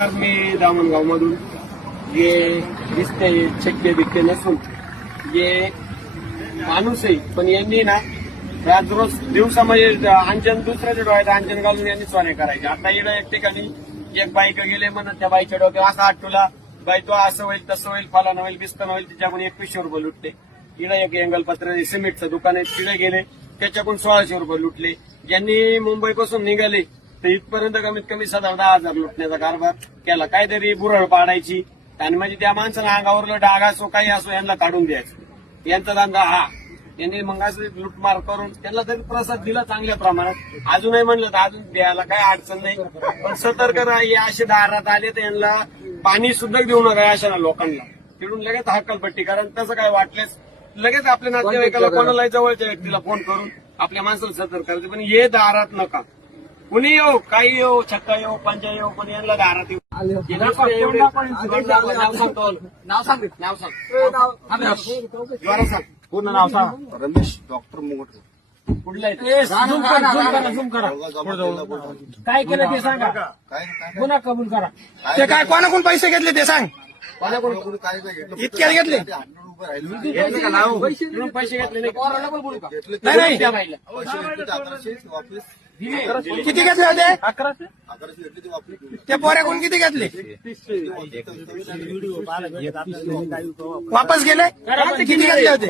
मी दामणगाव मधून जे दिसते छक्के बिक्के नसून जे माणूस आहे, पण यांनी ना रात रोज दिवसामध्ये अंजन दुसऱ्याच्या डोळ्यात अंजन घालून यांनी सोने करायचे. आता इकडे एक ठिकाणी एक बाईक गेले म्हणत त्या बाईच्या डोक्यावर असा आठवला, बाई तो असं होईल तसं होईल फलानं होईल बिस्कन होईल, तिच्याकडून 2100 रुपये लुटले. इकडे एक एंगलपत्र सिमेंटचं दुकान आहे, तिकडे गेले त्याच्याकडून 1600 रुपये लुटले. ज्यांनी मुंबईपासून निघाले तर इथपर्यंत कमीत कमी 10,000 लुटण्याचा कारभार केला. काहीतरी बुरळ पाडायची आणि म्हणजे त्या माणसाला अंगावरलं डाग असो काही असो यांना काढून द्यायचं, यांचा धंदा हा. यांनी मग असं लुटमार करून त्यांना तरी प्रसाद दिला चांगल्या प्रमाणात. अजूनही म्हणलं तर अजून द्यायला काही अडचण नाही, पण सतर्क राहा. असे दारात आले तर यांना पाणी सुद्धा देऊ नका अशा लोकांना. तिकडून लगेच हक्कलपट्टी, कारण तसं काय वाटलेच लगेच आपल्या नातेवाईकाला कोणालाही जवळच्या व्यक्तीला फोन करून आपल्या माणसाला सतर्क करायचं. पण हे दारात नका, कुणी येऊ काही येऊ, छक्का येऊ पंचा येऊ, पण यांना दारात येऊ. नाव सांग द्वारा सांग पूर्ण नाव सांग. रमेश डॉक्टर मुगट. कुठलं आहे? झूम करा. काय केलं ते सांगा, गुन्हा कबूल करा. ते काय कोणाकडून पैसे घेतले ते सांग. कोणाकडून इतक्यात घेतले पैसे घेतले नाही? नाही किती घेतले होते? 1100. ते पोऱ्याकडून किती घेतले? वापस गेले? किती घेतले होते?